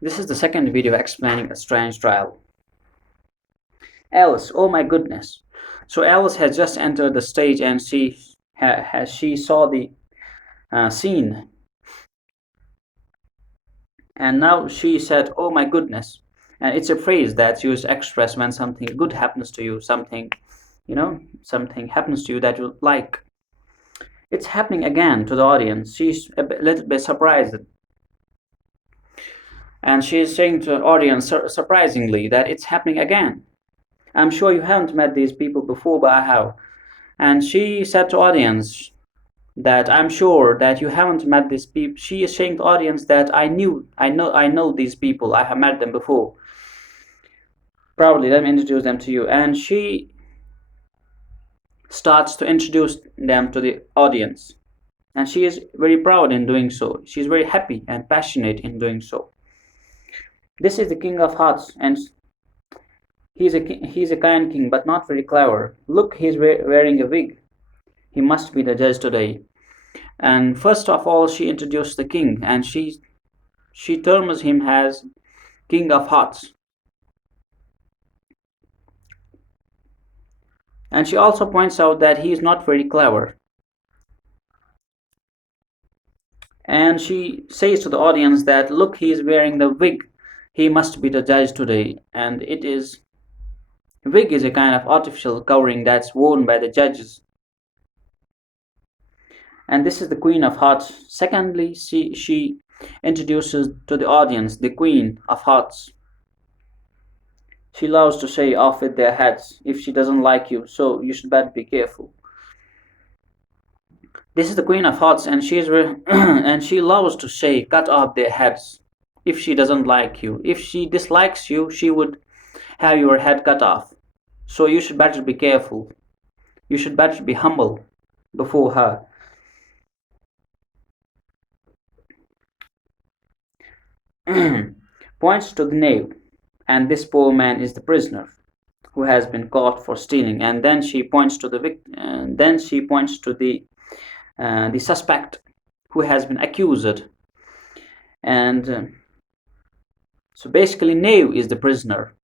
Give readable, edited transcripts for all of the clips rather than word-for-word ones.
This is the second video explaining a strange trial. Alice, oh my goodness. So Alice has just entered the stage and she saw the scene, and now she said, oh my goodness. And it's a phrase that's used to express when something good happens to you, something happens to you that you like. It's happening again to the audience. She's little bit surprised, and she's saying to the audience surprisingly that it's happening again. I'm sure you haven't met these people before, but I have. And she said to audience that I'm sure that you haven't met these people. She is saying to audience that I know these people. I have met them before. Probably let me introduce them to you. And she starts to introduce them to the audience. And she is very proud in doing so. She's very happy and passionate in doing so. This is the King of Hearts, and he's a kind king, but not very clever. Look, he's wearing a wig. He must be the judge today. And first of all, she introduced the king, and she terms him as King of Hearts. And she also points out that he is not very clever. And she says to the audience that, look, he is wearing the wig. He must be the judge today. And wig is a kind of artificial covering that's worn by the judges. And this is the Queen of Hearts. Secondly, she introduces to the audience the Queen of Hearts. She loves to say off with their heads if she doesn't like you, so you should better be careful. This is the Queen of Hearts, and and she loves to say cut off their heads if she doesn't like you. If she dislikes you, she would have your head cut off. So you should better be careful. You should better be humble before her. Points to the knave, and this poor man is the prisoner who has been caught for stealing. And then she points to the suspect who has been accused. And so basically, knave is the prisoner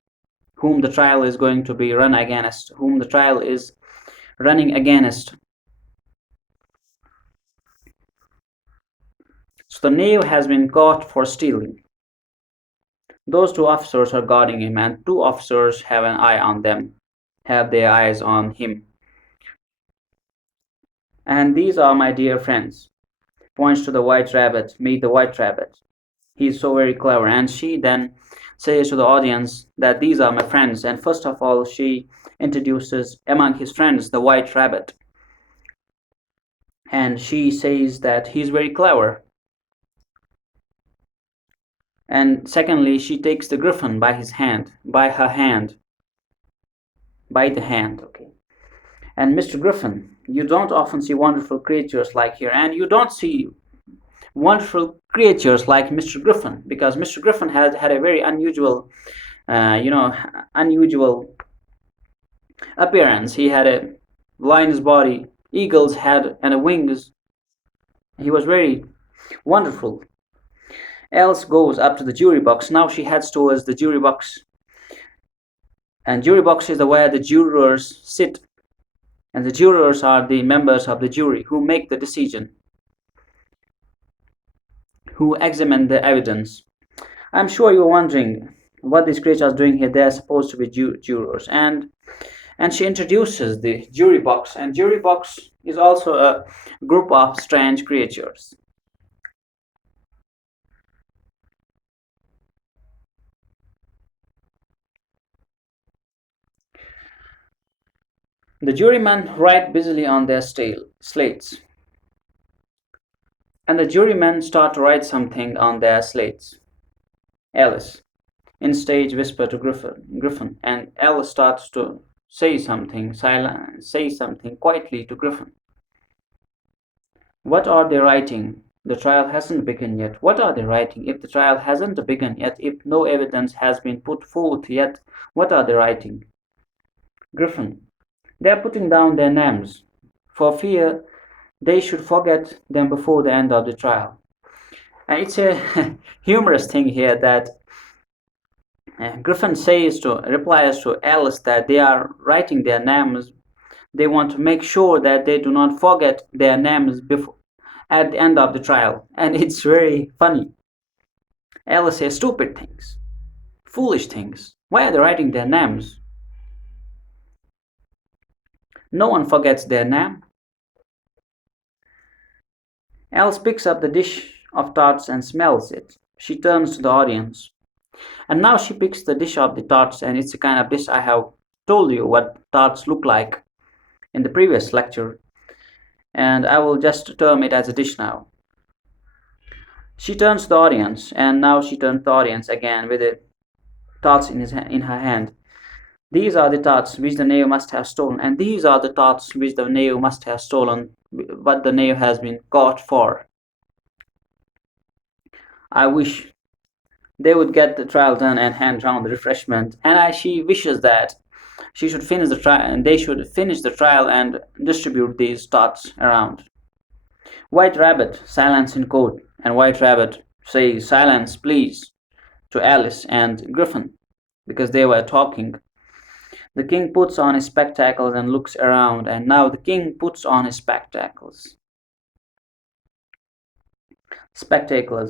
whom the trial is going to be run against, whom the trial is running against. So the knave has been caught for stealing. Those two officers are guarding him, and two officers have an eye on them, have their eyes on him. And these are my dear friends. Points to the white rabbit. Meet the white rabbit. He's so very clever. And she then says to the audience that these are my friends. And first of all, she introduces among his friends the white rabbit. And she says that he's very clever. And secondly, she takes the griffin by the hand. Okay. And Mr. Griffin, you don't often see wonderful creatures like here, and you don't see wonderful creatures like Mr. Griffin, because Mr. Griffin had a very unusual appearance. He had a lion's body, eagle's head, and wings. He was very wonderful. Alice goes up to the jury box. Now she heads towards the jury box. And jury box is where the jurors sit. And the jurors are the members of the jury who make the decision, who examine the evidence. I'm sure you're wondering what these creatures are doing here. They're supposed to be jurors. And she introduces the jury box. And jury box is also a group of strange creatures. The jurymen write busily on their slates. And the jurymen start to write something on their slates. Alice, in stage, whisper to Griffin, and Alice starts to say something quietly to Griffin. What are they writing? The trial hasn't begun yet. What are they writing? If the trial hasn't begun yet, if no evidence has been put forth yet, what are they writing? Griffin, they are putting down their names, for fear they should forget them before the end of the trial. And it's a humorous thing here that Griffin replies to Alice that they are writing their names. They want to make sure that they do not forget their names before at the end of the trial, and it's very funny. Alice says stupid things, foolish things. Why are they writing their names? No one forgets their name. Alice picks up the dish of tarts and smells it. She turns to the audience. And now she picks the dish of the tarts, and it's a kind of dish I have told you what tarts look like in the previous lecture, and I will just term it as a dish now. She turns to the audience, and now she turns to the audience again with the tarts in her hand. These are the tarts which the knave must have stolen, and these are the tarts which the knave must have stolen, what the knave has been caught for. I wish they would get the trial done and hand round the refreshment, and she wishes that she should finish the trial, and they should finish the trial and distribute these tarts around. White Rabbit, silence in court, and White Rabbit says, "Silence, please," to Alice and Griffin, because they were talking. The king puts on his spectacles and looks around, and now the king puts on his spectacles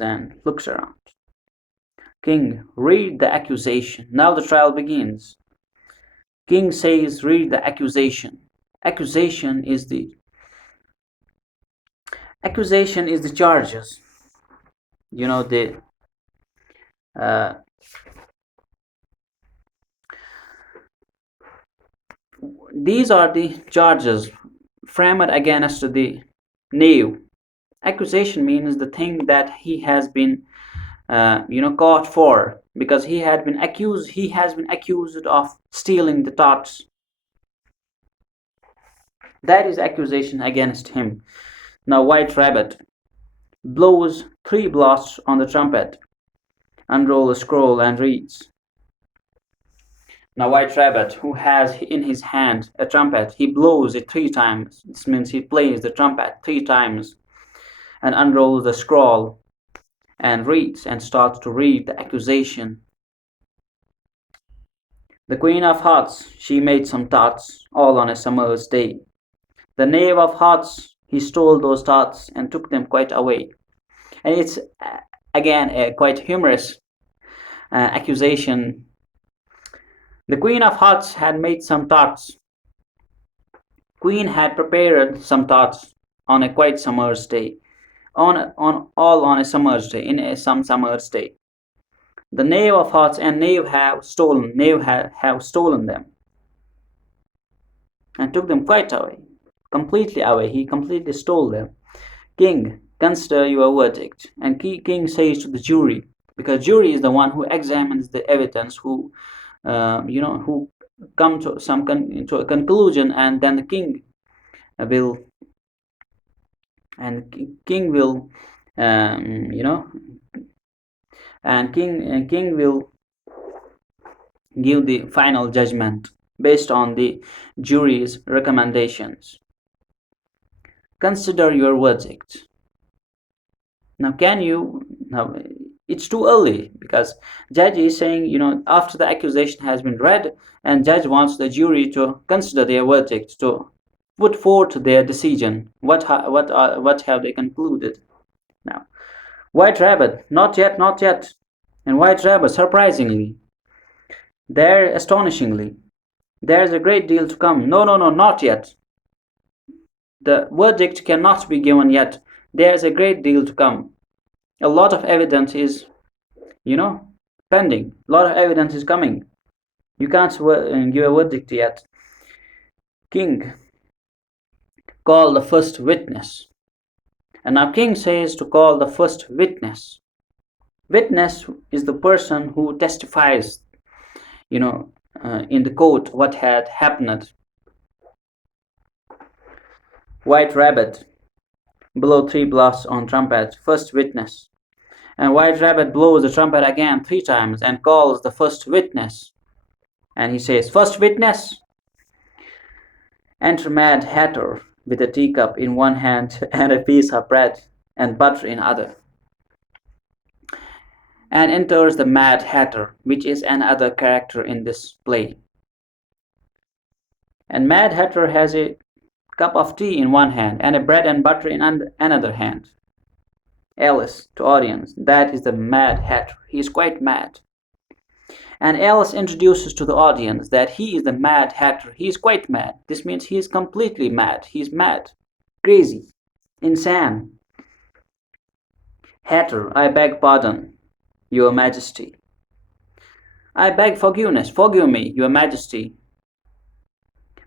and looks around. King, read the accusation. Now the trial begins. King says, read the accusation. Accusation is the charges. You know, these are the charges framed against the knave. Accusation means the thing that he has been caught for, because he has been accused of stealing the tarts. That is accusation against him. Now White Rabbit blows 3 blasts on the trumpet, unrolls a scroll and reads. Now White Rabbit, who has in his hand a trumpet, he blows it 3 times. This means he plays the trumpet 3 times and unrolls the scroll and reads and starts to read the accusation. The Queen of Hearts, she made some tarts, all on a summer's day. The Knave of Hearts, he stole those tarts and took them quite away. And it's again a quite humorous accusation. The Queen of Hearts had made some tarts. Queen had prepared some tarts on a quite summer's day. On a summer's day, in some summer's day. The Knave of Hearts and Knave have stolen them and took them quite away, completely away. He completely stole them. King, consider your verdict. And King says to the jury, because jury is the one who examines the evidence, who come to a conclusion, and then the king will king will give the final judgment based on the jury's recommendations. Consider your verdict. Now it's too early, because judge is saying, after the accusation has been read, and judge wants the jury to consider their verdict, to put forth their decision. What have they concluded? Now, White Rabbit, not yet. And White Rabbit, surprisingly, astonishingly, there's a great deal to come. No, not yet. The verdict cannot be given yet. There's a great deal to come. A lot of evidence is, pending. A lot of evidence is coming. You can't give a verdict yet. King, call the first witness. And now King says to call the first witness. Witness is the person who testifies, in the court what had happened. White Rabbit, blow 3 blasts on trumpet, first witness. And White Rabbit blows the trumpet again 3 times and calls the first witness. And he says, first witness. Enter Mad Hatter with a teacup in one hand and a piece of bread and butter in other. and enters the Mad Hatter, which is another character in this play. And Mad Hatter has a cup of tea in one hand and a bread and butter in another hand. Alice, to audience, that is the Mad Hatter. He is quite mad. And Alice introduces to the audience that he is the Mad Hatter. He is quite mad. This means he is completely mad. He is mad, crazy, insane. Hatter, I beg pardon, Your Majesty. I beg forgiveness. Forgive me, Your Majesty,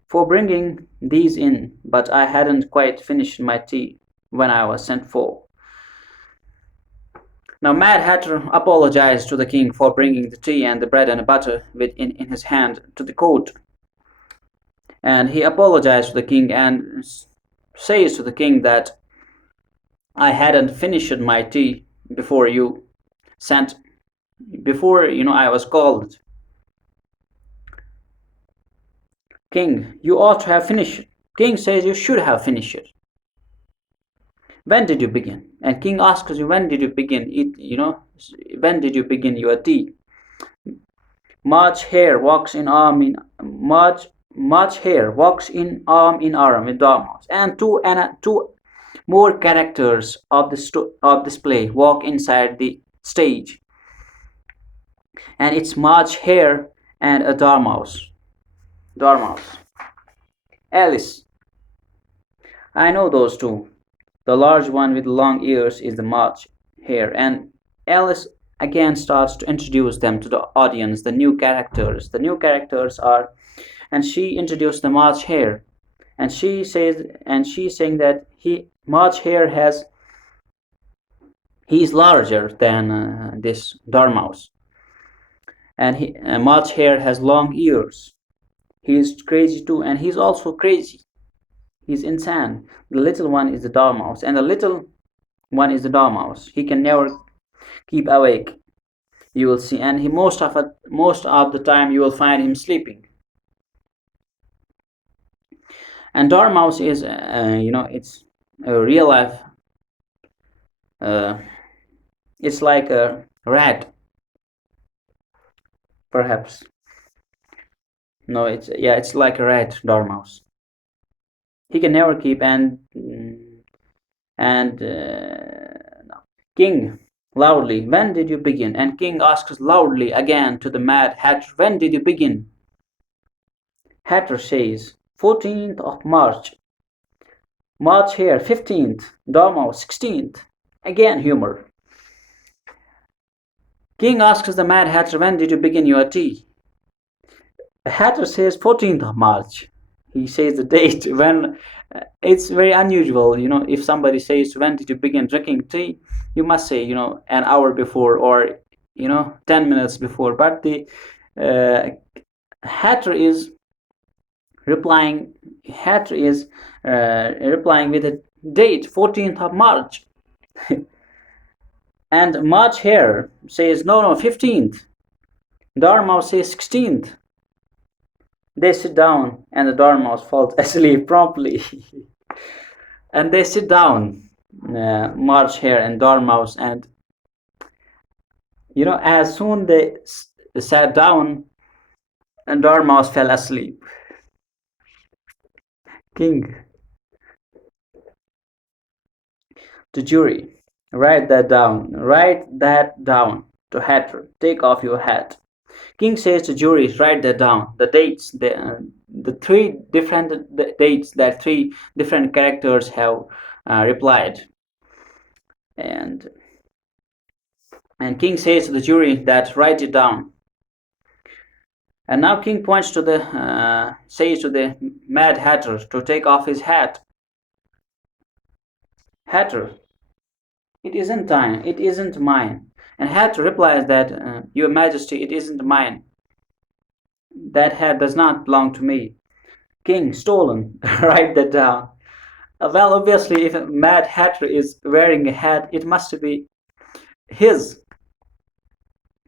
for bringing these in, but I hadn't quite finished my tea when I was sent for. Now Mad Hatter apologized to the king for bringing the tea and the bread and butter in his hand to the court. And he apologized to the king and says to the king that I hadn't finished my tea before you sent, before I was called. King, you ought to have finished it. King says you should have finished it. When did you begin? And king asks you, when did you begin when did you begin your tea? March Hare walks in arm in March Hare walks in arm with Dormouse, and two more characters of this play walk inside the stage, and it's March Hare and a Dormouse. Alice, I know those two. The large one with long ears is the March Hare, and Alice again starts to introduce them to the audience, the new characters. The new characters are, and she introduced the March Hare, and she's saying that March Hare he's larger than this Dormouse, and March Hare has long ears. He's crazy too, and he's also crazy. He's insane. The little one is the Dormouse, and the little one is the Dormouse. He can never keep awake. You will see, and most of the time you will find him sleeping. And Dormouse is, it's a real life. It's like a rat, perhaps. No, it's like a rat, Dormouse. He can never keep and King loudly, when did you begin? And King asks loudly again to the Mad Hatter, when did you begin? Hatter says, 14th of March. March Hare, 15th. Dormouse, 16th. Again humor. King asks the Mad Hatter, when did you begin your tea? The Hatter says 14th of March. He says the date when it's very unusual, if somebody says when did you begin drinking tea, you must say an hour before or 10 minutes before, but the Hatter is replying with a date, 14th of March. And March Hare says no, 15th. Dormouse says 16th. They sit down, and the Dormouse falls asleep promptly. And they sit down, March Hare and Dormouse, and as soon they sat down, and Dormouse fell asleep. King, the jury, write that down. To Hatter. Take off your hat. King says to juries, write that down. The dates, the three different dates that three different characters have replied. And King says to the jury that write it down. And now King points to says to the Mad Hatter to take off his hat. Hatter, it isn't mine. And Hatter replies that, Your Majesty, it isn't mine. That hat does not belong to me. King, stolen. Write that down. Well, obviously, if a Mad Hatter is wearing a hat, it must be his.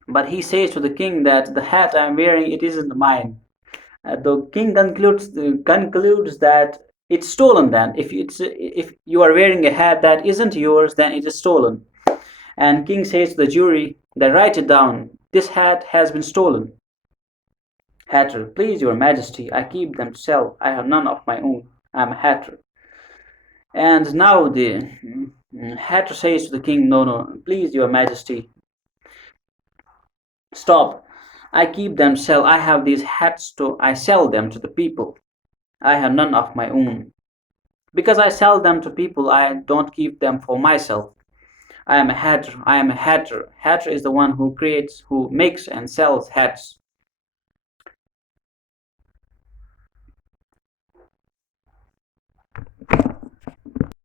But he says to the king that the hat I'm wearing, it isn't mine. The king concludes that it's stolen. Then, if you are wearing a hat that isn't yours, then it is stolen. And king says to the jury, they write it down, this hat has been stolen. Hatter, please your majesty, I keep them to sell, I have none of my own, I am a hatter. And now the hatter says to the king, no, no, please your majesty, stop, I keep them to sell, I have these hats to, I sell them to the people, I have none of my own. Because I sell them to people, I don't keep them for myself. I am a hatter. I am a hatter. Hatter is the one who creates, who makes and sells hats.